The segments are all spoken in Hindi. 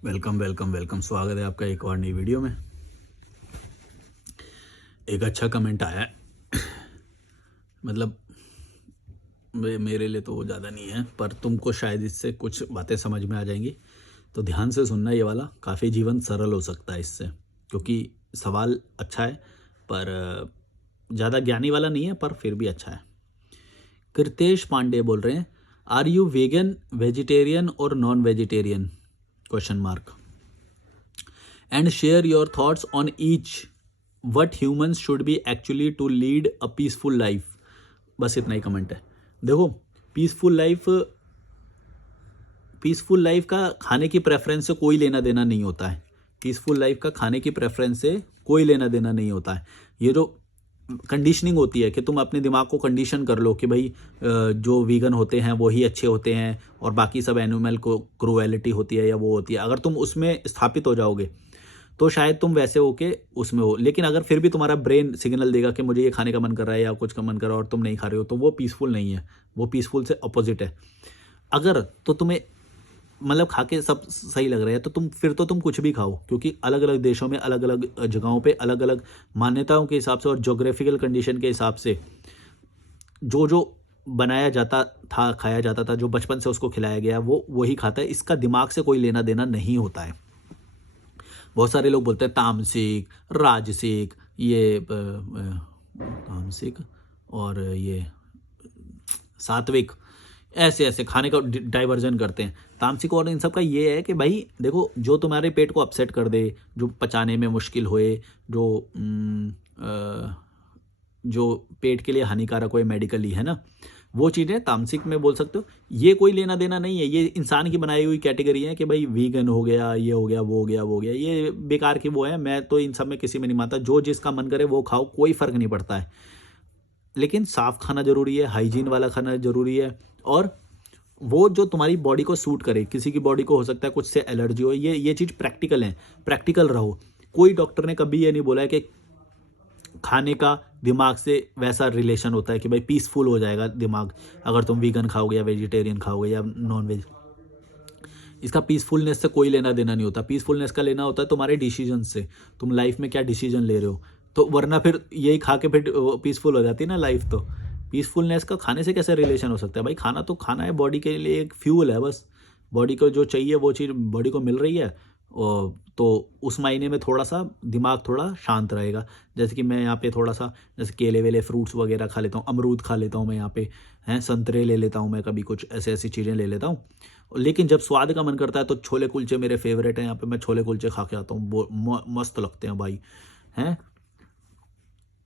Welcome welcome welcome. स्वागत है आपका एक और नई वीडियो में। एक अच्छा कमेंट आया है। मतलब मेरे लिए तो वो ज़्यादा नहीं है, पर तुमको शायद इससे कुछ बातें समझ में आ जाएंगी। तो ध्यान से सुनना, ये वाला काफ़ी जीवन सरल हो सकता है इससे, क्योंकि सवाल अच्छा है पर ज़्यादा ज्ञानी वाला नहीं है, पर फिर भी अच्छा है। कृतेश पांडे बोल रहे हैं, आर यू वेगन, वेजिटेरियन और non vegetarian, question mark, and share your thoughts on each, what humans should be actually to lead a peaceful life. बस इतना ही कमेंट है। देखो, पीसफुल लाइफ का खाने की प्रेफरेंस से कोई लेना देना नहीं होता है। पीसफुल लाइफ का खाने की प्रेफरेंस से कोई लेना देना नहीं होता है। ये जो कंडीशनिंग होती है कि तुम अपने दिमाग को कंडीशन कर लो कि भाई जो वीगन होते हैं वो ही अच्छे होते हैं और बाकी सब एनिमल को क्रूएलिटी होती है या वो होती है, अगर तुम उसमें स्थापित हो जाओगे तो शायद तुम वैसे हो के उसमें हो। लेकिन अगर फिर भी तुम्हारा ब्रेन सिग्नल देगा कि मुझे ये खाने का मन कर रहा है या कुछ का मन कर रहा है और तुम नहीं खा रहे हो, तो वो पीसफुल नहीं है, वो पीसफुल से अपोजिट है। अगर तो तुम्हें मतलब खा के सब सही लग रहा है तो तुम कुछ भी खाओ, क्योंकि अलग अलग देशों में अलग अलग जगहों पे अलग अलग मान्यताओं के हिसाब से और जोग्राफिकल कंडीशन के हिसाब से जो जो बनाया जाता था, खाया जाता था, जो बचपन से उसको खिलाया गया वो वही खाता है। इसका दिमाग से कोई लेना देना नहीं होता है। बहुत सारे लोग बोलते हैं तामसिक, राजसिक, ये तामसिक और ये सात्विक, ऐसे ऐसे खाने का डाइवर्जन करते हैं। तामसिक और इन सब का ये है कि भाई देखो, जो तुम्हारे पेट को अपसेट कर दे, जो पचाने में मुश्किल होए, जो पेट के लिए हानिकारक होए मेडिकली, है ना, वो चीज़ें तामसिक में बोल सकते हो। ये कोई लेना देना नहीं है, ये इंसान की बनाई हुई कैटेगरी है कि भाई वीगन हो गया, ये हो गया, वो हो गया, वो हो गया, ये बेकार की वो है। मैं तो इन सब में किसी में नहीं मानता। जो जिसका मन करे वो खाओ, कोई फ़र्क नहीं पड़ता है। लेकिन साफ खाना ज़रूरी है, हाइजीन वाला खाना ज़रूरी है, और वो जो तुम्हारी बॉडी को सूट करे। किसी की बॉडी को हो सकता है कुछ से एलर्जी हो, ये चीज़ प्रैक्टिकल है, प्रैक्टिकल रहो। कोई डॉक्टर ने कभी ये नहीं बोला है कि खाने का दिमाग से वैसा रिलेशन होता है कि भाई पीसफुल हो जाएगा दिमाग अगर तुम वीगन खाओगे या वेजिटेरियन खाओगे या नॉन वेज। इसका पीसफुलनेस से कोई लेना देना नहीं होता। पीसफुलनेस का लेना होता है तुम्हारे डिसीजन से, तुम लाइफ में क्या डिसीजन ले रहे हो। तो वरना फिर यही खा के फिर पीसफुल हो जाती है ना लाइफ। तो पीसफुलनेस का खाने से कैसे रिलेशन हो सकता है? भाई खाना तो खाना है, बॉडी के लिए एक फ्यूल है बस। बॉडी को जो चाहिए वो चीज़ बॉडी को मिल रही है, तो उस मायने में थोड़ा सा दिमाग थोड़ा शांत रहेगा। जैसे कि मैं यहाँ पे थोड़ा सा जैसे केले वेले फ्रूट्स वगैरह खा लेता हूँ, अमरूद खा लेता हूँ मैं यहाँ पे, हैं, संतरे ले लेता हूँ मैं, कभी कुछ ऐसे ऐसी चीज़ें ले लेता हूँ। लेकिन जब स्वाद का मन करता है तो छोले कुलचे मेरे फेवरेट हैं। यहाँ पे मैं छोले कुलचे खा के आता हूँ, मस्त लगते हैं भाई, हैं।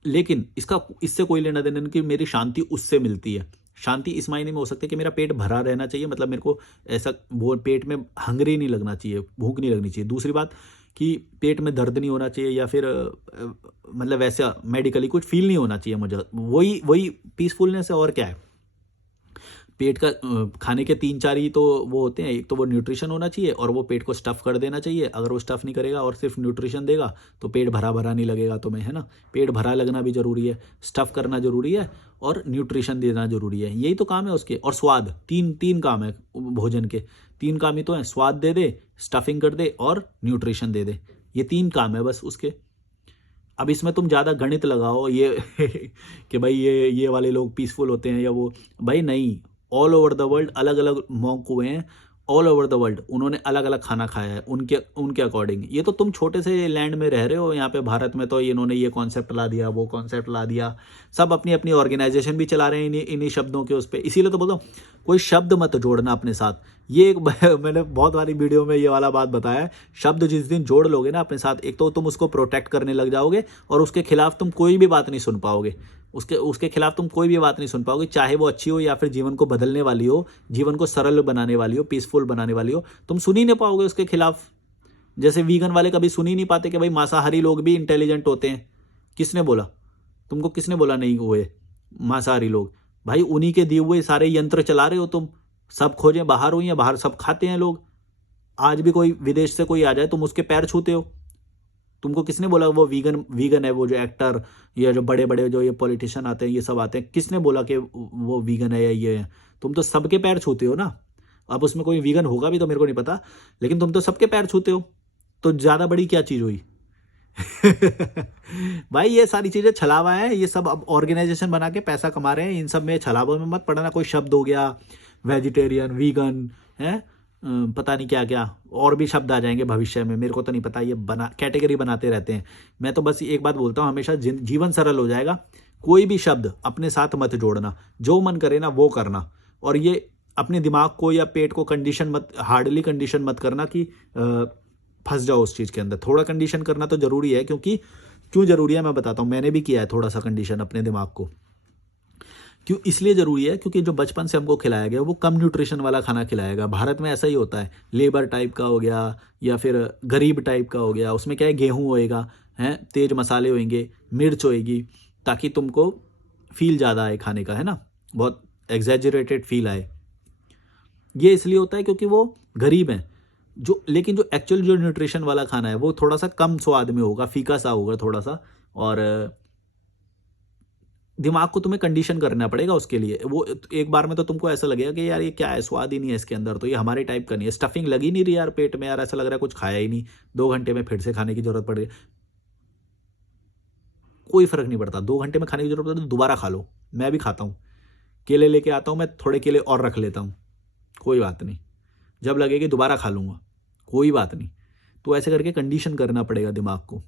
लेकिन इससे कोई लेना देना नहीं कि मेरी शांति उससे मिलती है। शांति इस मायने में हो सकती है कि मेरा पेट भरा रहना चाहिए, मतलब मेरे को ऐसा वो पेट में हंगरी नहीं लगना चाहिए, भूख नहीं लगनी चाहिए। दूसरी बात कि पेट में दर्द नहीं होना चाहिए, या फिर मतलब वैसा मेडिकली कुछ फील नहीं होना चाहिए मुझे। वही वही पीसफुलनेस है, और क्या है। पेट का खाने के 3-4 ही तो वो होते हैं। एक तो वो न्यूट्रिशन होना चाहिए और वो पेट को स्टफ़ कर देना चाहिए। अगर वो स्टफ़ नहीं करेगा और सिर्फ न्यूट्रिशन देगा तो पेट भरा भरा नहीं लगेगा तुम्हें, है ना। पेट भरा लगना भी ज़रूरी है, स्टफ़ करना ज़रूरी है और न्यूट्रिशन देना ज़रूरी है। यही तो काम है उसके। और स्वाद, तीन तीन काम है भोजन के। 3 काम ही तो हैं, स्वाद दे दे, स्टफिंग कर दे और न्यूट्रिशन दे दे। ये 3 काम है बस उसके। अब इसमें तुम ज़्यादा गणित लगाओ ये कि भाई ये वाले लोग पीसफुल होते हैं या वो, भाई नहीं। ऑल ओवर द वर्ल्ड अलग अलग मॉन्क हुए हैं, ऑल ओवर द वर्ल्ड उन्होंने अलग अलग खाना खाया है उनके उनके अकॉर्डिंग। ये तो तुम छोटे से लैंड में रह रहे हो, यहाँ पे भारत में तो इन्होंने ये कॉन्सेप्ट ला दिया, वो कॉन्सेप्ट ला दिया। सब अपनी अपनी ऑर्गेनाइजेशन भी चला रहे हैं इन्हीं शब्दों के उस पर। इसीलिए तो बोलता हूँ, कोई शब्द मत जोड़ना अपने साथ। ये एक मैंने बहुत सारी वीडियो में ये वाला बात बताया है। शब्द जिस दिन जोड़ लोगे ना अपने साथ, एक तो तुम उसको प्रोटेक्ट करने लग जाओगे और उसके खिलाफ तुम कोई भी बात नहीं सुन पाओगे। उसके उसके खिलाफ तुम कोई भी बात नहीं सुन पाओगे, चाहे वो अच्छी हो या फिर जीवन को बदलने वाली हो, जीवन को सरल बनाने वाली हो, पीसफुल बनाने वाली हो, तुम सुन ही नहीं पाओगे उसके खिलाफ। जैसे वीगन वाले कभी सुन ही नहीं पाते कि भाई मांसाहारी लोग भी इंटेलिजेंट होते हैं। किसने बोला तुमको? किसने बोला नहीं हुए मांसाहारी लोग? भाई उन्हीं के दिए हुए सारे यंत्र चला रहे हो तुम। सब खोजें बाहर हुई हैं, बाहर सब खाते हैं लोग। आज भी कोई विदेश से कोई आ जाए तुम उसके पैर छूते हो। तुमको किसने बोला वो वीगन वीगन है? वो जो एक्टर या जो बड़े बड़े जो ये पॉलिटिशियन आते हैं, ये सब आते हैं, किसने बोला कि वो वीगन है या ये है? तुम तो सबके पैर छूते हो ना। अब उसमें कोई वीगन होगा भी तो मेरे को नहीं पता, लेकिन तुम तो सबके पैर छूते हो, तो ज़्यादा बड़ी क्या चीज़ हुई? भाई ये सारी चीज़ें छलावा है, ये सब अब ऑर्गेनाइजेशन बना के पैसा कमा रहे हैं, इन सब में छलावों में मत पड़ना। कोई शब्द हो गया वेजिटेरियन, वीगन है, पता नहीं क्या क्या और भी शब्द आ जाएंगे भविष्य में, मेरे को तो नहीं पता, ये बना कैटेगरी बनाते रहते हैं। मैं तो बस एक बात बोलता हूँ, हमेशा जीवन सरल हो जाएगा। कोई भी शब्द अपने साथ मत जोड़ना, जो मन करे ना वो करना, और ये अपने दिमाग को या पेट को कंडीशन मत, हार्डली कंडीशन मत करना कि फंस जाओ उस चीज़ के अंदर। थोड़ा कंडीशन करना तो ज़रूरी है, क्योंकि क्यों ज़रूरी है मैं बताता हूँ। मैंने भी किया है थोड़ा सा कंडीशन अपने दिमाग को। क्यों इसलिए ज़रूरी है, क्योंकि जो बचपन से हमको खिलाया गया वो कम न्यूट्रिशन वाला खाना खिलाएगा। भारत में ऐसा ही होता है, लेबर टाइप का हो गया या फिर गरीब टाइप का हो गया, उसमें क्या है, गेहूँ होएगा, हैं, तेज मसाले होंगे, मिर्च होएगी, ताकि तुमको फील ज़्यादा आए खाने का, है ना, बहुत एग्जैजरेटेड फील आए। ये इसलिए होता है क्योंकि वो गरीब हैं। लेकिन जो एक्चुअल जो न्यूट्रिशन वाला खाना है वो थोड़ा सा कम स्वाद में होगा, फीका सा होगा थोड़ा सा, और दिमाग को तुम्हें कंडीशन करना पड़ेगा उसके लिए। वो एक बार में तो तुमको ऐसा लगेगा कि यार ये क्या है, स्वाद ही नहीं है इसके अंदर, तो ये हमारे टाइप का नहीं है, स्टफिंग लगी नहीं रही यार पेट में, यार ऐसा लग रहा है कुछ खाया ही नहीं, 2 घंटे में फिर से खाने की जरूरत पड़ रही है। कोई फर्क नहीं पड़ता, 2 घंटे में खाने की जरूरत पड़ती है तो दोबारा खा लो। मैं भी खाता हूँ, केले लेके आता हूँ, मैं थोड़े केले और रख लेता हूँ, कोई बात नहीं, जब लगेगी दोबारा खा लूँगा, कोई बात नहीं। तो ऐसे करके कंडीशन करना पड़ेगा दिमाग को।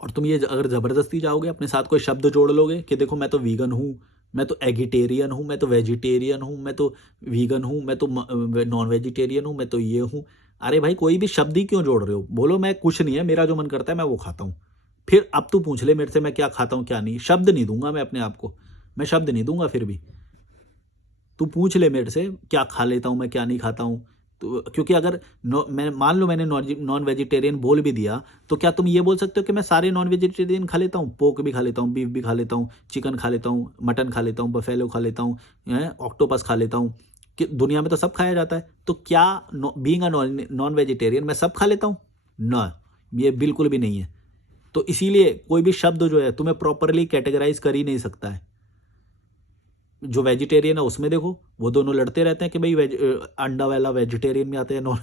और तुम ये अगर ज़बरदस्ती जाओगे, अपने साथ कोई शब्द जोड़ लोगे कि देखो मैं तो वीगन हूँ, मैं तो एगिटेरियन हूँ, मैं तो वेजिटेरियन हूँ, मैं तो वीगन हूँ, मैं तो नॉन वेजिटेरियन हूँ, मैं तो ये हूँ। अरे भाई कोई भी शब्द ही क्यों जोड़ रहे हो? बोलो मैं कुछ नहीं है, मेरा जो मन करता है मैं वो खाता हूँ। फिर अब तू पूछ ले मेरे से मैं क्या खाता हूँ क्या नहीं, शब्द नहीं दूंगा मैं अपने आप को, मैं शब्द नहीं दूंगा। फिर भी तू पूछ ले मेरे से क्या खा लेता हूँ मैं, क्या नहीं खाता हूँ। तो क्योंकि अगर मैं मान लो मैंने नॉन वेजिटेरियन बोल भी दिया, तो क्या तुम ये बोल सकते हो कि मैं सारे नॉन वेजिटेरियन खा लेता हूँ? पोर्क भी खा लेता हूँ, बीफ भी खा लेता हूँ, चिकन खा लेता हूँ, मटन खा लेता हूँ, बफेलो खा लेता हूँ, ऑक्टोपस खा लेता हूँ, कि दुनिया में तो सब खाया जाता है। तो क्या बीइंग अ नॉन वेजिटेरियन मैं सब खा लेता हूँ? ना, ये बिल्कुल भी नहीं है। तो इसीलिए कोई भी शब्द जो है तुम्हें प्रॉपरली कैटेगराइज कर ही नहीं सकता है। जो वेजिटेरियन है उसमें देखो, वो दोनों लड़ते रहते हैं कि भाई अंडा वाला वेजिटेरियन में आते हैं नॉन।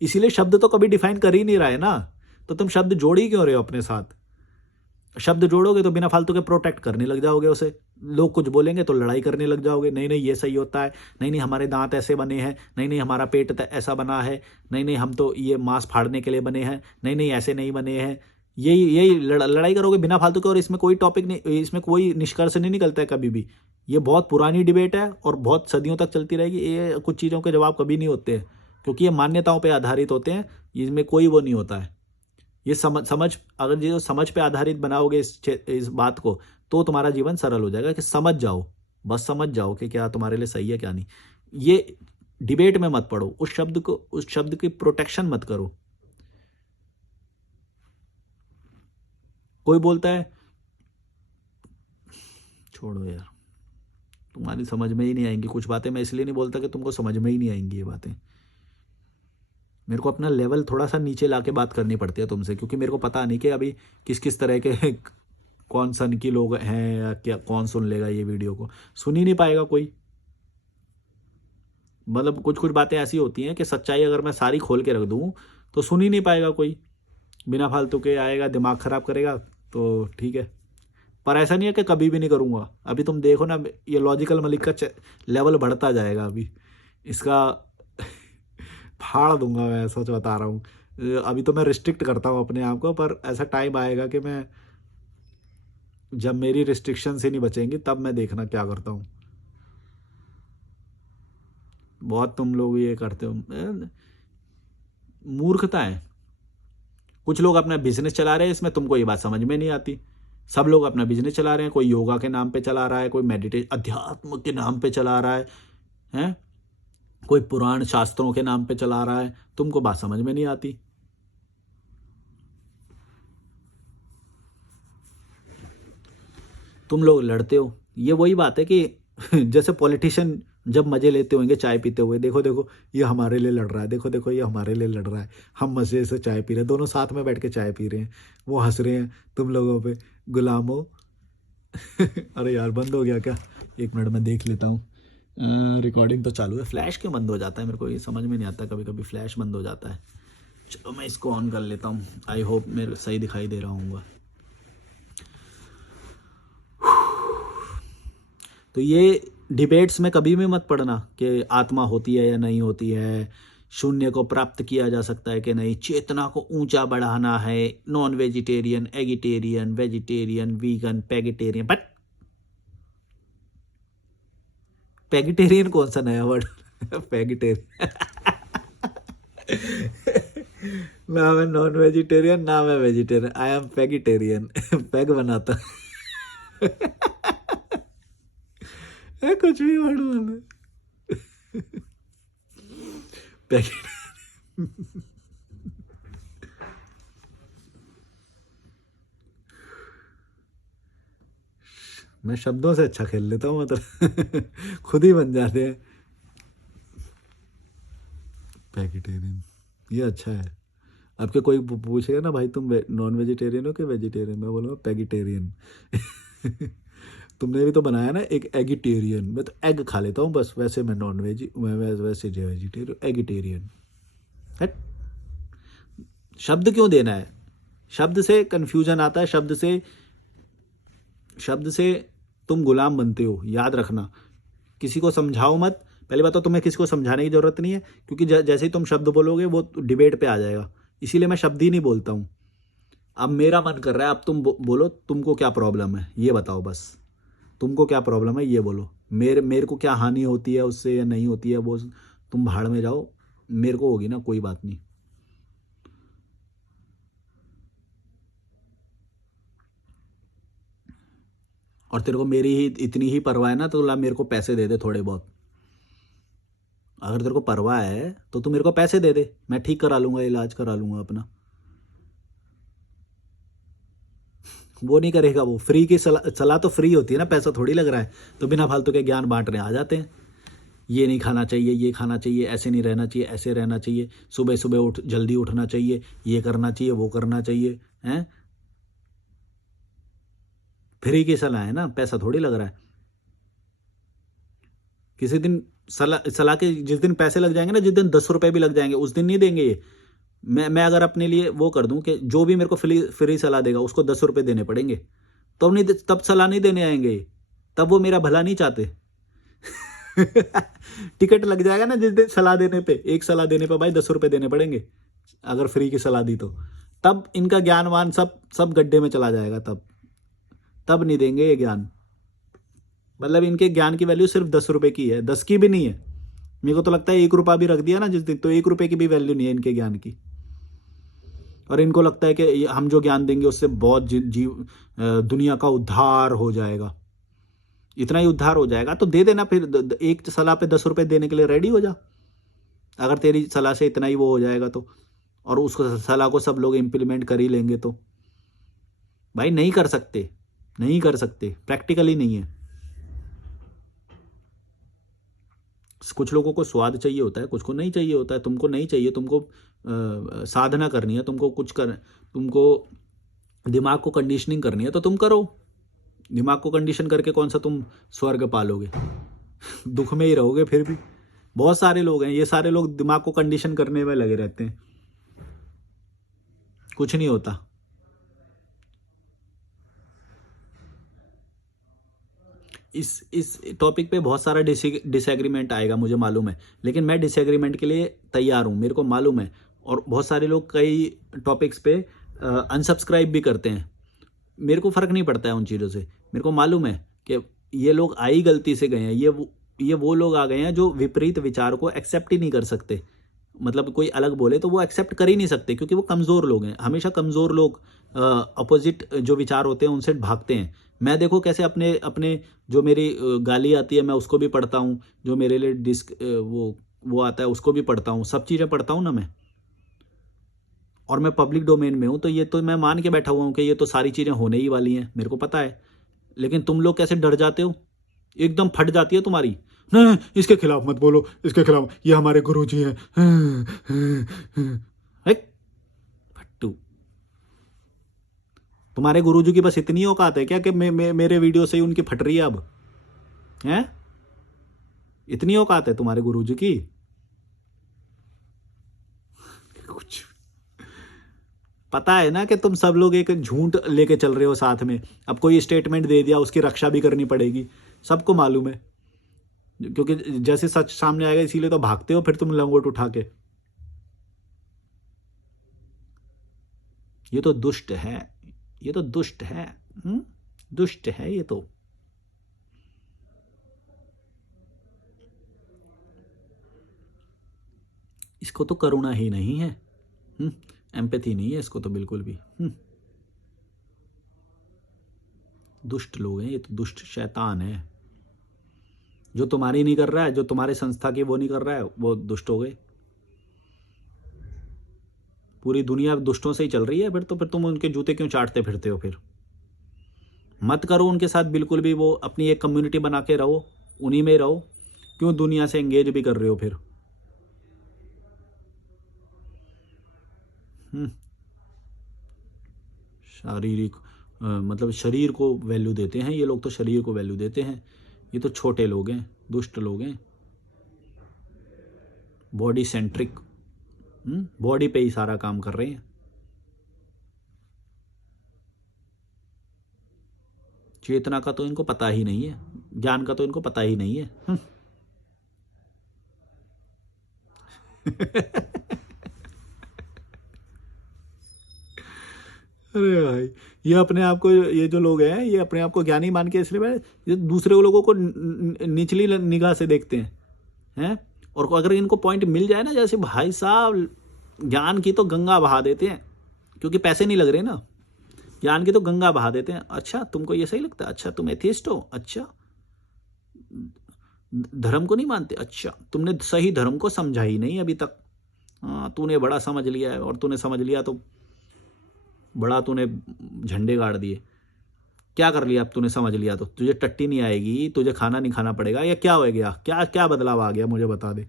इसीलिए शब्द तो कभी डिफाइन कर ही नहीं रहा है ना, तो तुम शब्द जोड़ ही क्यों रहे हो अपने साथ? शब्द जोड़ोगे तो बिना फालतू के प्रोटेक्ट करने लग जाओगे उसे। लोग कुछ बोलेंगे तो लड़ाई करने लग जाओगे, नहीं नहीं ये सही होता है, नहीं नहीं हमारे दांत ऐसे बने हैं, नहीं नहीं हमारा पेट ऐसा बना है, नहीं नहीं हम तो ये मांस फाड़ने के लिए बने हैं, नहीं नहीं ऐसे नहीं बने हैं। यही यही लड़ाई करोगे बिना फालतू के, और इसमें कोई टॉपिक नहीं, इसमें कोई निष्कर्ष नहीं निकलता है कभी भी। ये बहुत पुरानी डिबेट है और बहुत सदियों तक चलती रहेगी। ये कुछ चीज़ों के जवाब कभी नहीं होते हैं, क्योंकि ये मान्यताओं पर आधारित होते हैं, इसमें कोई वो नहीं होता है। ये समझ अगर ये समझ पे आधारित बनाओगे इस बात को, तो तुम्हारा जीवन सरल हो जाएगा। कि समझ जाओ, बस समझ जाओ कि क्या तुम्हारे लिए सही है क्या नहीं। ये डिबेट में मत पड़ो, उस शब्द की प्रोटेक्शन मत करो। कोई बोलता है छोड़ो यार, तुम्हारी समझ में ही नहीं आएंगी कुछ बातें। मैं इसलिए नहीं बोलता कि तुमको समझ में ही नहीं आएंगी ये बातें। मेरे को अपना लेवल थोड़ा सा नीचे लाके बात करनी पड़ती है तुमसे, क्योंकि मेरे को पता नहीं कि अभी किस किस तरह के कौन सन की लोग हैं, या क्या कौन सुन लेगा ये वीडियो को। सुन ही नहीं पाएगा कोई। मतलब कुछ कुछ बातें ऐसी होती हैं कि सच्चाई अगर मैं सारी खोल के रख दूँ तो सुन ही नहीं पाएगा कोई, बिना फालतू के आएगा दिमाग ख़राब करेगा। तो ठीक है, पर ऐसा नहीं है कि कभी भी नहीं करूँगा। अभी तुम देखो ना, ये लॉजिकल मलिक का लेवल बढ़ता जाएगा अभी इसका। फाड़ दूंगा मैं, सच बता रहा हूँ। अभी तो मैं रिस्ट्रिक्ट करता हूँ अपने आप को, पर ऐसा टाइम आएगा कि मैं, जब मेरी रिस्ट्रिक्शन से नहीं बचेंगी तब मैं देखना क्या करता हूँ। बहुत तुम लोग ये करते हो, मूर्खता है। कुछ लोग अपना बिजनेस चला रहे हैं, इसमें तुमको ये बात समझ में नहीं आती। सब लोग अपना बिजनेस चला रहे हैं, कोई योगा के नाम पे चला रहा है, कोई मेडिटेशन अध्यात्म के नाम पे चला रहा है, हैं, कोई पुराण शास्त्रों के नाम पे चला रहा है, तुमको बात समझ में नहीं आती। तुम लोग लड़ते हो। ये वही बात है कि जैसे पॉलिटिशियन जब मजे लेते होंगे चाय पीते हुए, देखो देखो ये हमारे लिए लड़ रहा है, देखो देखो ये हमारे लिए लड़ रहा है, हम मजे से चाय पी रहे हैं, दोनों साथ में बैठ के चाय पी रहे हैं, वो हंस रहे हैं तुम लोगों पे, गुलामों। अरे यार बंद हो गया क्या? एक मिनट में देख लेता हूँ। रिकॉर्डिंग तो चालू है। फ्लैश क्यों बंद हो जाता है, मेरे को ये समझ में नहीं आता, कभी कभी फ्लैश बंद हो जाता है। चलो मैं इसको ऑन कर लेता हूँ, आई होप मेरे सही दिखाई दे रहा हूँ। तो ये डिबेट्स में कभी भी मत पढ़ना कि आत्मा होती है या नहीं होती है, शून्य को प्राप्त किया जा सकता है कि नहीं, चेतना को ऊंचा बढ़ाना है, non vegetarian, eggetarian, vegetarian, vegan, pescatarian. But pescatarian कौन सा नया वर्ड? पेगिटेरियन। ना मैं नॉन वेजिटेरियन ना मैं वेजिटेरियन, आई एम पेगिटेरियन। पेग बनाता कुछ भी वर्ड बोलो। पैकेट। मैं शब्दों से अच्छा खेल लेता हूँ, मतलब खुद ही बन जाते हैं। पैकेटेरियन, ये अच्छा है। आपके कोई पूछेगा ना भाई तुम नॉन वेजिटेरियन हो कि वेजिटेरियन, मैं बोलूँगा पैगिटेरियन। तुमने भी तो बनाया ना एक एगिटेरियन, मैं तो एग खा लेता हूँ बस, वैसे मैं नॉन वेज, मैं वैसे वेजिटेरियन, एगिटेरियन। हट, शब्द क्यों देना है? शब्द से कन्फ्यूजन आता है, शब्द से तुम गुलाम बनते हो, याद रखना। किसी को समझाओ मत। पहली बात तो तुम्हें किसी को समझाने की ज़रूरत नहीं है, क्योंकि जैसे ही तुम शब्द बोलोगे वो डिबेट पे आ जाएगा। इसीलिए मैं शब्द ही नहीं बोलता हूँ। अब मेरा मन कर रहा है, अब तुम बोलो, तुमको क्या प्रॉब्लम है ये बताओ बस। तुमको क्या प्रॉब्लम है ये बोलो। मेरे को क्या हानि होती है उससे या नहीं होती है, वो तुम भाड़ में जाओ। मेरे को होगी ना, कोई बात नहीं। और तेरे को मेरी ही इतनी ही परवाह है ना, तो ला मेरे को पैसे दे दे थोड़े बहुत। अगर तेरे को परवाह है तो तू मेरे को पैसे दे दे, मैं ठीक करा लूंगा, इलाज करा लूंगा अपना। वो नहीं करेगा, वो फ्री की सलाह तो फ्री होती है ना, पैसा थोड़ी लग रहा है। तो बिना फालतू के ज्ञान बांटने आ जाते हैं। ये नहीं खाना चाहिए, ये खाना चाहिए, ऐसे नहीं रहना चाहिए, ऐसे रहना चाहिए, सुबह सुबह जल्दी उठना चाहिए, ये करना चाहिए, वो करना चाहिए। हैं? फ्री की सलाह है ना, पैसा थोड़ी लग रहा है। किसी दिन सलाह सलाह के जिस दिन पैसे लग जाएंगे ना, जिस दिन 10 रुपए भी लग जाएंगे, उस दिन नहीं देंगे ये। मैं अगर अपने लिए वो कर दूं कि जो भी मेरे को फ्री सलाह देगा उसको 10 रुपए देने पड़ेंगे, तब नहीं, तब सलाह नहीं देने आएंगे ये। तब वो मेरा भला नहीं चाहते। टिकट लग जाएगा ना जिस दिन सलाह देने पे, एक सलाह देने पे भाई 10 रुपए देने पड़ेंगे, अगर फ्री की सलाह दी तो। तब इनका ज्ञानवान सब सब गड्ढे में चला जाएगा। तब नहीं देंगे ये ज्ञान। मतलब इनके ज्ञान की वैल्यू सिर्फ 10 रुपए की है, 10 की भी नहीं है। मेरे को तो लगता है 1 रुपया भी रख दिया ना जिस दिन, तो 1 रुपए की भी वैल्यू नहीं है इनके ज्ञान की। और इनको लगता है कि हम जो ज्ञान देंगे उससे बहुत दुनिया का उद्धार हो जाएगा। इतना ही उद्धार हो जाएगा तो दे देना फिर, एक सलाह पे 10 रुपए देने के लिए रेडी हो जा, अगर तेरी सलाह से इतना ही वो हो जाएगा तो। और उसको सलाह को सब लोग इम्प्लीमेंट कर ही लेंगे तो। भाई नहीं कर सकते, नहीं कर सकते, प्रैक्टिकली नहीं है। कुछ लोगों को स्वाद चाहिए होता है, कुछ को नहीं चाहिए होता है। तुमको नहीं चाहिए, तुमको साधना करनी है, तुमको तुमको दिमाग को कंडीशनिंग करनी है तो तुम करो। दिमाग को कंडीशन करके कौन सा तुम स्वर्ग पालोगे? दुख में ही रहोगे फिर भी। बहुत सारे लोग हैं, ये सारे लोग दिमाग को कंडीशन करने में लगे रहते हैं, कुछ नहीं होता। इस टॉपिक पे बहुत सारा डिसएग्रीमेंट आएगा, मुझे मालूम है, लेकिन मैं डिसएग्रीमेंट के लिए तैयार हूँ, मेरे को मालूम है। और बहुत सारे लोग कई टॉपिक्स पे अनसब्सक्राइब भी करते हैं। मेरे को फ़र्क नहीं पड़ता है उन चीज़ों से। मेरे को मालूम है कि ये लोग आई गलती से गए हैं, ये वो लोग आ गए हैं जो विपरीत विचार को एक्सेप्ट ही नहीं कर सकते। मतलब कोई अलग बोले तो वो एक्सेप्ट कर ही नहीं सकते, क्योंकि वो कमज़ोर लोग हैं। हमेशा कमज़ोर लोग अपोजिट जो विचार होते हैं उनसे भागते हैं। मैं देखो कैसे अपने अपने जो मेरी गाली आती है मैं उसको भी पढ़ता हूँ, जो मेरे लिए वो आता है उसको भी पढ़ता हूँ, सब चीज़ें पढ़ता हूँ ना मैं। और मैं पब्लिक डोमेन में हूँ, तो ये तो मैं मान के बैठा हुआ हूँ कि ये तो सारी चीज़ें होने ही वाली हैं, मेरे को पता है। लेकिन तुम लोग कैसे डर जाते हो, एकदम फट जाती है तुम्हारी। नहीं, इसके खिलाफ मत बोलो, इसके खिलाफ, ये हमारे गुरुजी हैं। हेक, फट्टू। तुम्हारे गुरुजी की बस इतनी औकात है क्या कि मेरे वीडियो से ही उनकी फट रही है अब? हैं? इतनी औकात है तुम्हारे गुरुजी की? कुछ पता है ना कि तुम सब लोग एक झूठ लेके चल रहे हो साथ में। अब कोई स्टेटमेंट दे दिया, उसकी रक्षा भी करनी पड़ेगी, सबको मालूम है। क्योंकि जैसे सच सामने आएगा इसीलिए तो भागते हो फिर तुम लंगोट उठा के। ये तो दुष्ट है, ये तो दुष्ट है। दुष्ट है ये तो। इसको तो करुणा ही नहीं है, एम्पैथी नहीं है इसको तो बिल्कुल भी। दुष्ट लोग हैं ये तो, दुष्ट शैतान है। जो तुम्हारी नहीं कर रहा है, जो तुम्हारे संस्था की वो नहीं कर रहा है, वो दुष्ट हो गए। पूरी दुनिया दुष्टों से ही चल रही है फिर तो। फिर तुम उनके जूते क्यों चाटते फिरते हो? फिर मत करो उनके साथ बिल्कुल भी। वो अपनी एक कम्युनिटी बना के रहो, उन्हीं में रहो। क्यों दुनिया से एंगेज भी कर रहे हो फिर? शारीरिक मतलब शरीर को वैल्यू देते हैं ये लोग, तो शरीर को वैल्यू देते हैं। ये तो छोटे लोग हैं, दुष्ट लोग हैं, बॉडी सेंट्रिक, बॉडी पे ही सारा काम कर रहे हैं। चेतना का तो इनको पता ही नहीं है, ज्ञान का तो इनको पता ही नहीं है। अरे भाई, ये अपने आप को, ये जो लोग हैं ये अपने आप को ज्ञानी मान के इसलिए ये दूसरे लोगों को निचली निगाह से देखते हैं। और अगर इनको पॉइंट मिल जाए ना, जैसे भाई साहब ज्ञान की तो गंगा बहा देते हैं, क्योंकि पैसे नहीं लग रहे ना। ज्ञान की तो गंगा बहा देते हैं। अच्छा तुमको ये सही लगता है? अच्छा तुम एथिस्ट हो? अच्छा धर्म को नहीं मानते? अच्छा तुमने सही धर्म को समझा ही नहीं अभी तक। हाँ तूने बड़ा समझ लिया है, और तूने समझ लिया तो बड़ा तूने झंडे गाड़ दिए। क्या कर लिया अब तूने समझ लिया तो? तुझे टट्टी नहीं आएगी, तुझे खाना नहीं खाना पड़ेगा, या क्या हो गया? क्या क्या बदलाव आ गया मुझे बता दे।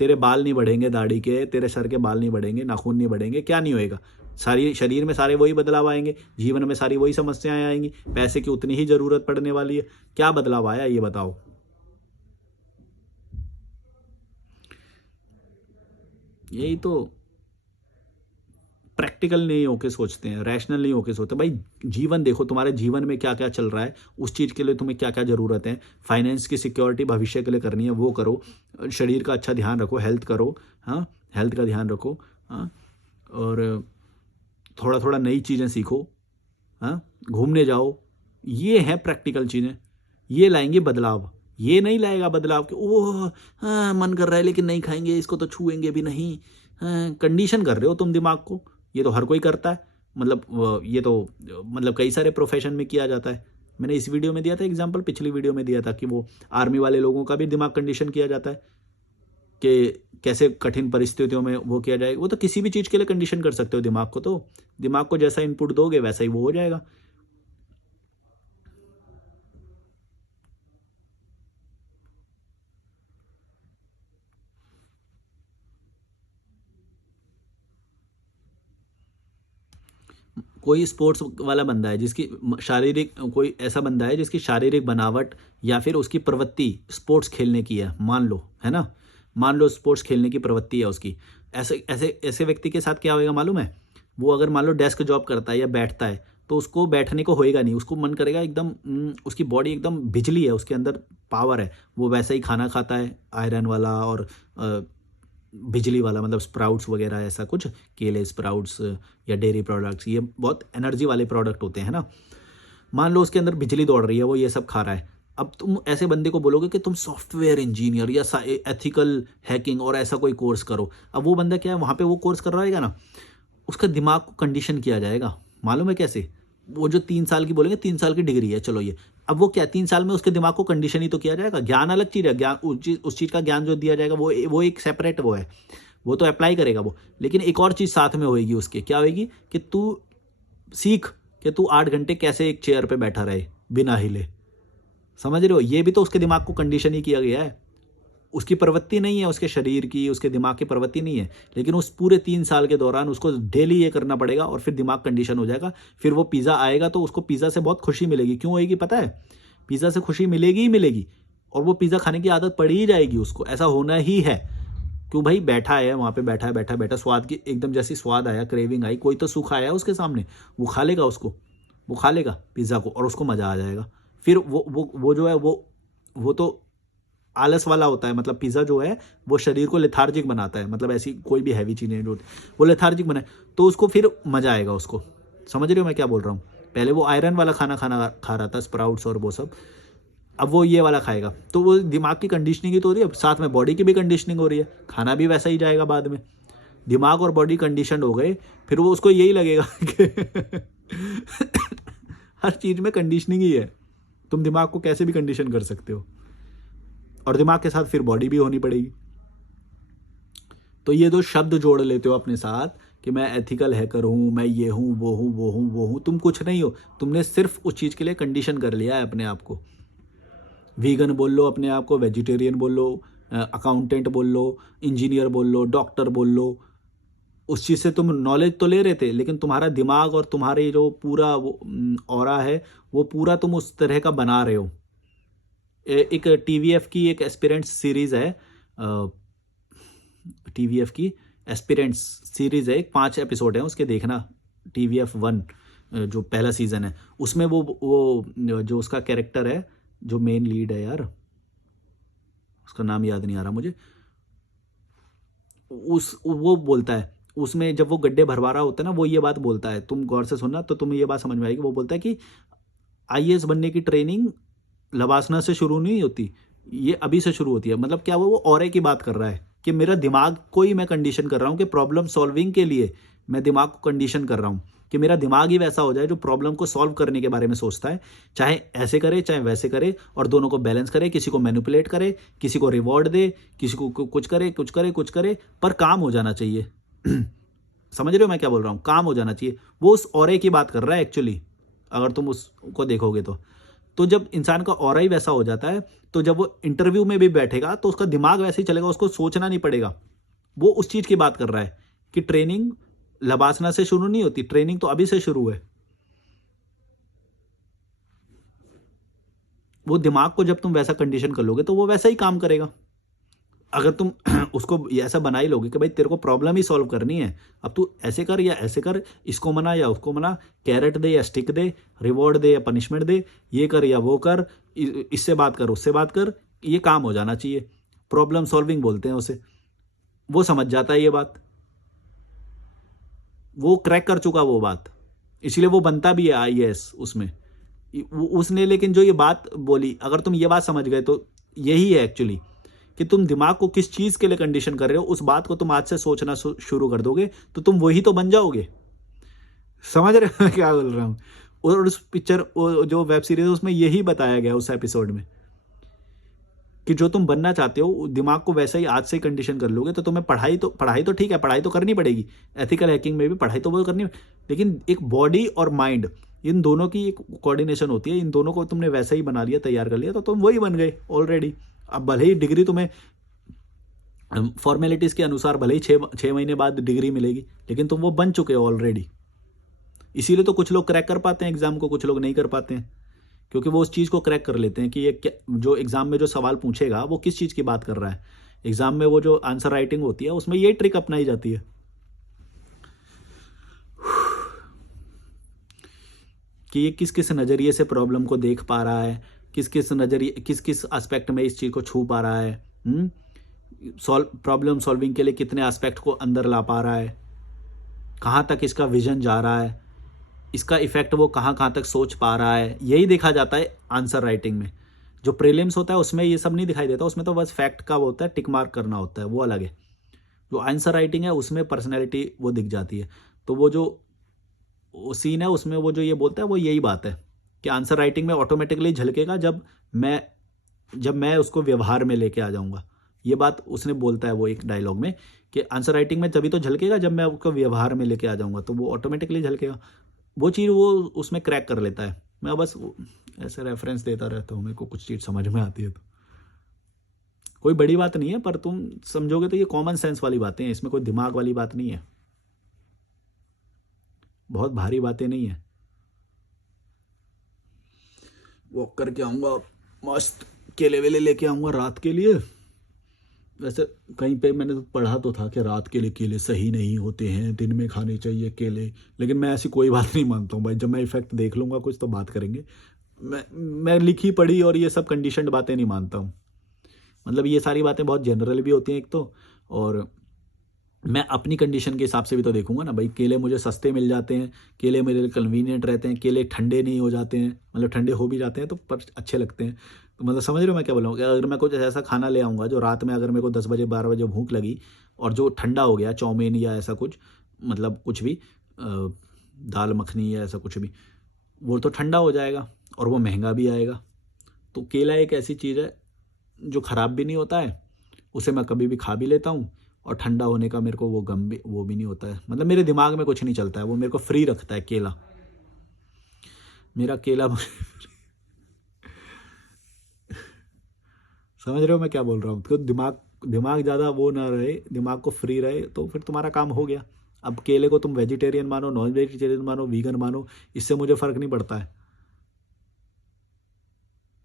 तेरे बाल नहीं बढ़ेंगे दाढ़ी के, तेरे सर के बाल नहीं बढ़ेंगे, नाखून नहीं बढ़ेंगे, क्या नहीं होएगा? सारी शरीर में सारे वही बदलाव आएंगे, जीवन में सारी वही समस्याएं आएंगी, पैसे की उतनी ही जरूरत पड़ने वाली है। क्या बदलाव आया ये बताओ? यही तो प्रैक्टिकल नहीं होके सोचते हैं, रैशनल नहीं होके सोचते। भाई जीवन देखो, तुम्हारे जीवन में क्या क्या चल रहा है, उस चीज़ के लिए तुम्हें क्या क्या ज़रूरत है। फाइनेंस की सिक्योरिटी भविष्य के लिए करनी है, वो करो। शरीर का अच्छा ध्यान रखो, हेल्थ करो। हाँ हेल्थ का ध्यान रखो। हाँ और थोड़ा थोड़ा नई चीज़ें सीखो। हाँ घूमने जाओ। ये है प्रैक्टिकल चीज़ें, ये लाएंगे बदलाव। ये नहीं लाएगा बदलाव कि ओह हाँ मन कर रहा है लेकिन नहीं खाएंगे, इसको तो छुएंगे भी नहीं। हाँ कंडीशन कर रहे हो तुम दिमाग को। ये तो हर कोई करता है, मतलब ये तो मतलब कई सारे प्रोफेशन में किया जाता है। मैंने इस वीडियो में दिया था एग्जांपल, पिछली वीडियो में दिया था कि वो आर्मी वाले लोगों का भी दिमाग कंडीशन किया जाता है कि कैसे कठिन परिस्थितियों में वो किया जाएगा। वो तो किसी भी चीज़ के लिए कंडीशन कर सकते हो दिमाग को। तो दिमाग को जैसा इनपुट दोगे वैसा ही वो हो जाएगा। कोई स्पोर्ट्स वाला बंदा है जिसकी शारीरिक, कोई ऐसा बंदा है जिसकी शारीरिक बनावट या फिर उसकी प्रवृत्ति स्पोर्ट्स खेलने की है, मान लो, है ना, मान लो स्पोर्ट्स खेलने की प्रवृत्ति है उसकी। ऐसे ऐसे ऐसे व्यक्ति के साथ क्या होएगा मालूम है? वो अगर मान लो डेस्क जॉब करता है या बैठता है, तो उसको बैठने को होएगा नहीं, उसको मन करेगा एकदम उसकी बॉडी एकदम बिजली है, उसके अंदर पावर है, वो वैसा ही खाना खाता है आयरन वाला और बिजली वाला, मतलब स्प्राउट्स वगैरह ऐसा कुछ, केले स्प्राउट्स या डेयरी प्रोडक्ट्स, ये बहुत एनर्जी वाले प्रोडक्ट होते हैं ना। मान लो उसके अंदर बिजली दौड़ रही है, वो ये सब खा रहा है। अब तुम ऐसे बंदे को बोलोगे कि तुम सॉफ्टवेयर इंजीनियर या एथिकल हैकिंग और ऐसा कोई कोर्स करो। अब वो बंदा क्या है, वहाँ पे वो कोर्स कर रहा है ना, उसका दिमाग को कंडीशन किया जाएगा। मालूम है कैसे? वो जो 3 साल की बोलेंगे, 3 साल की डिग्री है चलो ये, अब वो क्या 3 साल में उसके दिमाग को कंडीशन ही तो किया जाएगा। ज्ञान अलग चीज़ है, ज्ञान उस चीज़ का ज्ञान जो दिया जाएगा वो एक सेपरेट वो है, वो तो अप्लाई करेगा वो। लेकिन एक और चीज़ साथ में होएगी उसके, क्या होएगी कि तू सीख कि तू 8 घंटे कैसे एक चेयर पे बैठा रहे बिना हिले। समझ रहे हो? ये भी तो उसके दिमाग को कंडीशन ही किया गया है। उसकी प्रवृत्ति नहीं है, उसके शरीर की, उसके दिमाग की प्रवृत्ति नहीं है, लेकिन उस पूरे 3 साल के दौरान उसको डेली ये करना पड़ेगा और फिर दिमाग कंडीशन हो जाएगा। फिर वो पिज़्ज़ा आएगा तो उसको पिज़्ज़ा से बहुत खुशी मिलेगी। क्यों होएगी पता है? पिज़्ज़ा से खुशी मिलेगी ही मिलेगी, और वो पिज़्ज़ा खाने की आदत पड़ ही जाएगी उसको, ऐसा होना ही है। क्यों भाई, बैठा है वहाँ पे, बैठा है, बैठा स्वाद की एकदम जैसी स्वाद आया, क्रेविंग आई, कोई तो सुख आया उसके सामने, वो खा लेगा उसको, वो खा लेगा पिज़्ज़ा को और उसको मज़ा आ जाएगा। फिर वो जो है वो तो आलस वाला होता है, मतलब पिज़्ज़ा जो है वो शरीर को लेथार्जिक बनाता है, मतलब ऐसी कोई भी हैवी चीज़ें जो वो लेथार्जिक बनाए तो उसको फिर मज़ा आएगा उसको। समझ रहे हो मैं क्या बोल रहा हूँ? पहले वो आयरन वाला खाना खाना खा रहा था, स्प्राउट्स और वो सब, अब वो ये वाला खाएगा, तो वो दिमाग की कंडीशनिंग ही तो हो रही है, साथ में बॉडी की भी कंडीशनिंग हो रही है, खाना भी वैसा ही जाएगा बाद में। दिमाग और बॉडी कंडीशन हो गए, फिर वो उसको यही लगेगा कि हर चीज़ में कंडीशनिंग ही है, तुम दिमाग को कैसे भी कंडीशन कर सकते हो, और दिमाग के साथ फिर बॉडी भी होनी पड़ेगी। तो ये दो शब्द जोड़ लेते हो अपने साथ कि मैं एथिकल हैकर हूँ, मैं ये हूँ, वो हूँ, वो हूँ, वो हूँ, तुम कुछ नहीं हो, तुमने सिर्फ उस चीज़ के लिए कंडीशन कर लिया है अपने आप को। वीगन बोल लो अपने आप को, वेजिटेरियन बोल लो, अकाउंटेंट बोल लो, इंजीनियर बोल लो, डॉक्टर बोल लो, उस चीज़ से तुम नॉलेज तो ले रहे थे, लेकिन तुम्हारा दिमाग और तुम्हारे जो पूरा वो ऑरा है, वो पूरा तुम उस तरह का बना रहे हो। एक टीवीएफ की एक एस्पिरेंट्स सीरीज़ है, टीवीएफ की एस्पिरेंट्स सीरीज़ है, 5 एपिसोड हैं उसके, देखना। टीवीएफ 1 जो पहला सीज़न है, उसमें वो जो उसका कैरेक्टर है, जो मेन लीड है यार, उसका नाम याद नहीं आ रहा मुझे, वो बोलता है उसमें, जब वो गड्ढे भरवा रहा होता है ना, वो ये बात बोलता है, तुम गौर से सुनना तो तुम्हें ये बात समझ में आएगी। वो बोलता है कि आईएएस बनने की ट्रेनिंग लवासना से शुरू नहीं होती, ये अभी से शुरू होती है। मतलब क्या, वो ऑरे की बात कर रहा है कि मेरा दिमाग को ही मैं कंडीशन कर रहा हूँ कि प्रॉब्लम सॉल्विंग के लिए मैं दिमाग को कंडीशन कर रहा हूँ कि मेरा दिमाग ही वैसा हो जाए जो प्रॉब्लम को सॉल्व करने के बारे में सोचता है, चाहे ऐसे करे चाहे वैसे करे, और दोनों को बैलेंस करे, किसी को मैनिपुलेट करे, किसी को रिवॉर्ड दे, किसी को कुछ करे कुछ करे कुछ करे, पर काम हो जाना चाहिए। समझ रहे हो मैं क्या बोल रहा हूँ? काम हो जाना चाहिए। वो उस ऑरे की बात कर रहा है एक्चुअली, अगर तुम उसको देखोगे तो जब इंसान का ऑरा ही वैसा हो जाता है, तो जब वो इंटरव्यू में भी बैठेगा तो उसका दिमाग वैसे ही चलेगा, उसको सोचना नहीं पड़ेगा। वो उस चीज़ की बात कर रहा है कि ट्रेनिंग लबासना से शुरू नहीं होती, ट्रेनिंग तो अभी से शुरू है। वो दिमाग को जब तुम वैसा कंडीशन कर लोगे तो वो वैसा ही काम करेगा। अगर तुम उसको ऐसा बना ही लोगे कि भाई तेरे को प्रॉब्लम ही सॉल्व करनी है, अब तू ऐसे कर या ऐसे कर, इसको मना या उसको मना, कैरेट दे या स्टिक दे, रिवॉर्ड दे या पनिशमेंट दे, ये कर या वो कर, इससे बात कर उससे बात कर, ये काम हो जाना चाहिए। प्रॉब्लम सॉल्विंग बोलते हैं उसे। वो समझ जाता है ये बात, वो क्रैक कर चुका वो बात, इसलिए वो बनता भी है आईएएस उसमें। उसने लेकिन जो ये बात बोली, अगर तुम ये बात समझ गए तो यही है एक्चुअली कि तुम दिमाग को किस चीज़ के लिए कंडीशन कर रहे हो, उस बात को तुम आज से सोचना शुरू कर दोगे तो तुम वही तो बन जाओगे। समझ रहे हो मैं क्या बोल रहा हूँ? और उस पिक्चर जो वेब सीरीज है उसमें यही बताया गया उस एपिसोड में कि जो तुम बनना चाहते हो, दिमाग को वैसा ही आज से ही कंडीशन कर लोगे तो तुम्हें पढ़ाई तो ठीक है, पढ़ाई तो करनी पड़ेगी, एथिकल हैकिंग में भी पढ़ाई तो वो करनी, लेकिन एक बॉडी और माइंड, इन दोनों की एक कोऑर्डिनेशन होती है, इन दोनों को तुमने वैसा ही बना लिया, तैयार कर लिया, तो तुम वही बन गए ऑलरेडी। अब भले ही डिग्री तुम्हें फॉर्मेलिटीज़ के अनुसार भले ही 6 महीने बाद डिग्री मिलेगी, लेकिन तुम वो बन चुके हो ऑलरेडी। इसीलिए तो कुछ लोग क्रैक कर पाते हैं एग्ज़ाम को, कुछ लोग नहीं कर पाते हैं, क्योंकि वो उस चीज़ को क्रैक कर लेते हैं कि ये क्या, जो एग्ज़ाम में जो सवाल पूछेगा वो किस चीज़ की बात कर रहा है। एग्ज़ाम में वो जो आंसर राइटिंग होती है उसमें ये ट्रिक अपनाई जाती है कि ये किस किस नज़रिए से प्रॉब्लम को देख पा रहा है, किस किस नज़रिए, किस किस एस्पेक्ट में इस चीज़ को छू पा रहा है, प्रॉब्लम सॉल्विंग के लिए कितने एस्पेक्ट को अंदर ला पा रहा है, कहाँ तक इसका विजन जा रहा है, इसका इफेक्ट वो कहाँ कहाँ तक सोच पा रहा है, यही देखा जाता है आंसर राइटिंग में। जो प्रीलिम्स होता है उसमें ये सब नहीं दिखाई देता, उसमें तो बस फैक्ट का वो होता है, टिक मार्क करना होता है, वो अलग है। जो आंसर राइटिंग है उसमें पर्सनैलिटी वो दिख जाती है। तो वो जो सीन है उसमें वो जो ये बोलता है वो यही बात है कि आंसर राइटिंग में ऑटोमेटिकली झलकेगा जब मैं उसको व्यवहार में लेके आ जाऊंगा। ये बात उसने बोलता है वो एक डायलॉग में कि आंसर राइटिंग में तभी तो झलकेगा जब मैं उसको व्यवहार में लेके आ जाऊंगा, तो वो ऑटोमेटिकली झलकेगा। वो चीज़ वो उसमें क्रैक कर लेता है। मैं बस ऐसे रेफरेंस देता रहता हूँ, मेरे को कुछ चीज़ समझ में आती है तो। कोई बड़ी बात नहीं है, पर तुम समझोगे तो ये कॉमन सेंस वाली बातें हैं, इसमें कोई दिमाग वाली बात नहीं है, बहुत भारी बातें नहीं है। वॉक करके आऊँगा, मस्त केले वेले लेके आऊँगा रात के लिए। वैसे कहीं पे मैंने तो पढ़ा तो था कि रात के लिए केले सही नहीं होते हैं, दिन में खाने चाहिए केले। लेकिन मैं ऐसी कोई बात नहीं मानता हूँ भाई, जब मैं इफ़ेक्ट देख लूँगा कुछ तो बात करेंगे। मैं लिखी पढ़ी और ये सब कंडीशंड बातें नहीं मानता हूँ। मतलब ये सारी बातें बहुत जनरल भी होती हैं एक तो, और मैं अपनी कंडीशन के हिसाब से भी तो देखूंगा ना भाई। केले मुझे सस्ते मिल जाते हैं, केले मेरे लिए कन्वीनियंट रहते हैं, केले ठंडे नहीं हो जाते हैं, मतलब ठंडे हो भी जाते हैं तो पर अच्छे लगते हैं। तो मतलब समझ रहे हो मैं क्या बोल रहा हूँ कि अगर मैं कुछ ऐसा खाना ले आऊँगा जो रात में अगर मेरे को 10 बजे 12 बजे भूख लगी और जो ठंडा हो गया, चाउमीन या ऐसा कुछ, मतलब कुछ भी, दाल मखनी या ऐसा कुछ भी, वो तो ठंडा हो जाएगा और वो महंगा भी आएगा। तो केला एक ऐसी चीज़ है जो ख़राब भी नहीं होता है, उसे मैं कभी भी खा भी लेता हूँ, और ठंडा होने का मेरे को वो गम भी वो भी नहीं होता है। मतलब मेरे दिमाग में कुछ नहीं चलता है, वो मेरे को फ्री रखता है केला। मेरा केला समझ रहे हो मैं क्या बोल रहा हूँ? तो दिमाग दिमाग ज़्यादा वो ना रहे, दिमाग को फ्री रहे तो फिर तुम्हारा काम हो गया। अब केले को तुम वेजिटेरियन मानो, नॉन वेजिटेरियन मानो, वीगन मानो, इससे मुझे फ़र्क नहीं पड़ता है।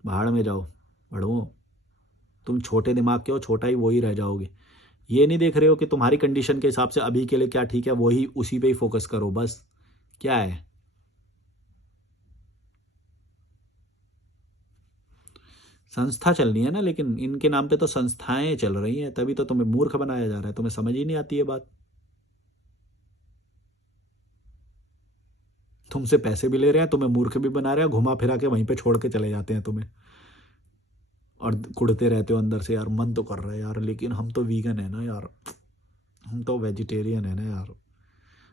भाड़ में जाओ बढ़ो, तुम छोटे दिमाग के हो, छोटा ही वही रह जाओगे। ये नहीं देख रहे हो कि तुम्हारी कंडीशन के हिसाब से अभी के लिए क्या ठीक है, वही उसी पे ही फोकस करो बस। क्या है, संस्था चलनी है ना, लेकिन इनके नाम पे तो संस्थाएं चल रही हैं, तभी तो तुम्हें मूर्ख बनाया जा रहा है। तुम्हें समझ ही नहीं आती है बात। तुमसे पैसे भी ले रहे हैं, तुम्हें मूर्ख भी बना रहे हैं, घुमा फिरा के वहीं पे छोड़ के चले जाते हैं तुम्हें, और कुड़ते रहते हो अंदर से। यार मन तो कर रहा है यार, लेकिन हम तो वीगन है ना यार, हम तो वेजिटेरियन है ना यार।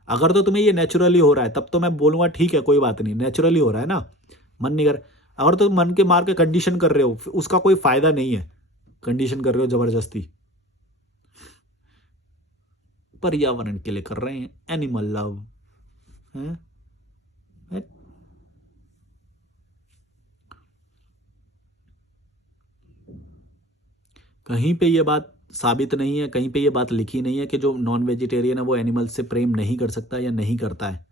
अगर तो तुम्हें ये नेचुरली हो रहा है तब तो मैं बोलूँगा ठीक है, कोई बात नहीं, नेचुरली हो रहा है ना, मन नहीं कर। अगर तो मन के मार के कंडीशन कर रहे हो, उसका कोई फायदा नहीं है। कंडीशन कर रहे हो जबरदस्ती, पर्यावरण के लिए कर रहे हैं, एनिमल लव है। कहीं पे ये बात साबित नहीं है, कहीं पे ये बात लिखी नहीं है कि जो नॉन वेजिटेरियन है वो एनिमल से प्रेम नहीं कर सकता या नहीं करता है।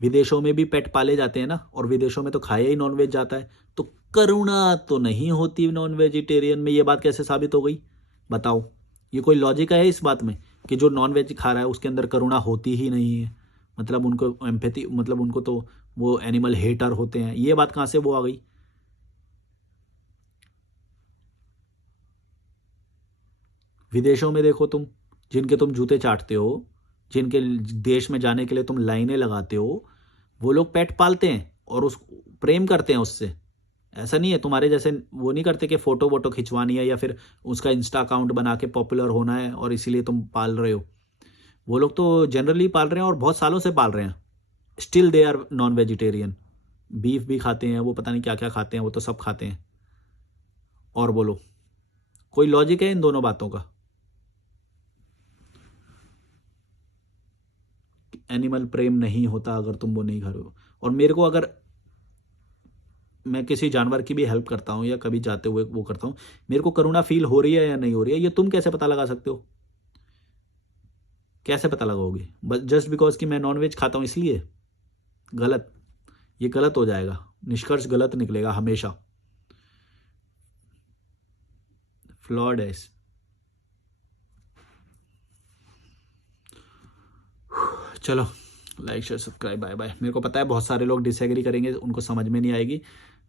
विदेशों में भी पेट पाले जाते हैं ना, और विदेशों में तो खाया ही नॉन वेज जाता है। तो करुणा तो नहीं होती नॉन वेजिटेरियन में, ये बात कैसे साबित हो गई बताओ? ये कोई लॉजिक है इस बात में कि जो नॉन वेज खा रहा है उसके अंदर करुणा होती ही नहीं है? मतलब उनको एम्पैथी, मतलब उनको तो वो एनिमल हेटर होते हैं, ये बात कहाँ से वो आ गई? विदेशों में देखो तुम, जिनके तुम जूते चाटते हो, जिनके देश में जाने के लिए तुम लाइनें लगाते हो, वो लोग पेट पालते हैं और उस प्रेम करते हैं उससे। ऐसा नहीं है तुम्हारे जैसे वो नहीं करते कि फ़ोटो वोटो खिंचवानी है या फिर उसका इंस्टा अकाउंट बना के पॉपुलर होना है और इसीलिए तुम पाल रहे हो। वो लोग तो जनरली पाल रहे हैं और बहुत सालों से पाल रहे हैं। Still they are non vegetarian. Beef भी खाते हैं वो, पता नहीं क्या क्या खाते हैं, वो तो सब खाते हैं। और बोलो, कोई लॉजिक है इन दोनों बातों का? एनिमल प्रेम नहीं होता अगर तुम वो नहीं खा रहे हो। और मेरे को अगर मैं किसी जानवर की भी हेल्प करता हूँ या कभी जाते हुए वो करता हूँ, मेरे को करुणा फील हो रही है या नहीं हो रही है, ये तुम कैसे पता लगा सकते हो? कैसे पता लगाओगे? बस जस्ट बिकॉज कि मैं नॉनवेज खाता हूँ इसलिए? गलत। ये गलत हो जाएगा, निष्कर्ष गलत निकलेगा हमेशा। फ्लॉड है चलो, like share subscribe, bye bye. मेरे को पता है बहुत सारे लोग डिसएग्री करेंगे, उनको समझ में नहीं आएगी,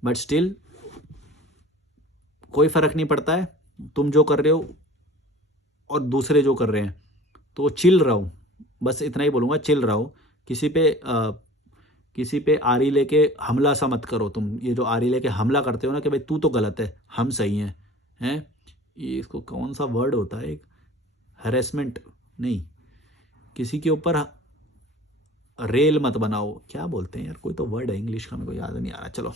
बट स्टिल कोई फ़र्क नहीं पड़ता है तुम जो कर रहे हो और दूसरे जो कर रहे हैं। तो चिल रहो, बस इतना ही बोलूँगा, चिल रहो। किसी पे किसी पे आरी लेके हमला सा मत करो तुम। ये जो आरी लेके हमला करते हो ना कि भाई तू तो गलत है, हम सही हैं, ये इसको कौन सा वर्ड होता है, एक हरेसमेंट नहीं, किसी के ऊपर रेल मत बनाओ, क्या बोलते हैं यार, कोई तो वर्ड है इंग्लिश का, मेरे को याद नहीं आ रहा। चलो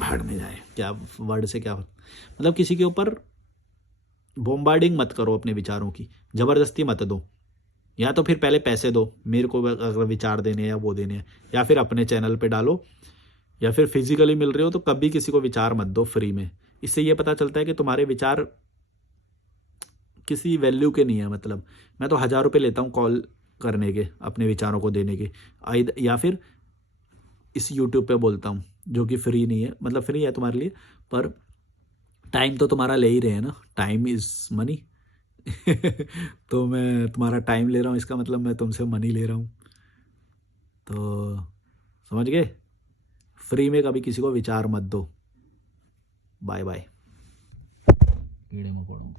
भाड़ में जाए, क्या वर्ड से क्या मतलब, किसी के ऊपर बॉम्बार्डिंग मत करो अपने विचारों की, ज़बरदस्ती मत दो। या तो फिर पहले पैसे दो मेरे को अगर विचार देने हैं या वो देने हैं, या फिर अपने चैनल पे डालो, या फिर फिजिकली मिल रहे हो तो कभी किसी को विचार मत दो फ्री में। इससे ये पता चलता है कि तुम्हारे विचार किसी वैल्यू के नहीं है। मतलब मैं तो 1000 रुपये लेता हूँ कॉल करने के, अपने विचारों को देने के, या फिर इस यूट्यूब पे बोलता हूँ जो कि फ्री नहीं है, मतलब फ्री है तुम्हारे लिए पर टाइम तो तुम्हारा ले ही रहे हैं ना, टाइम इज़ मनी। तो मैं तुम्हारा टाइम ले रहा हूँ, इसका मतलब मैं तुमसे मनी ले रहा हूँ। तो समझ गए? फ्री में कभी किसी को विचार मत दो। Bye bye. कीड़े मकोड़ों।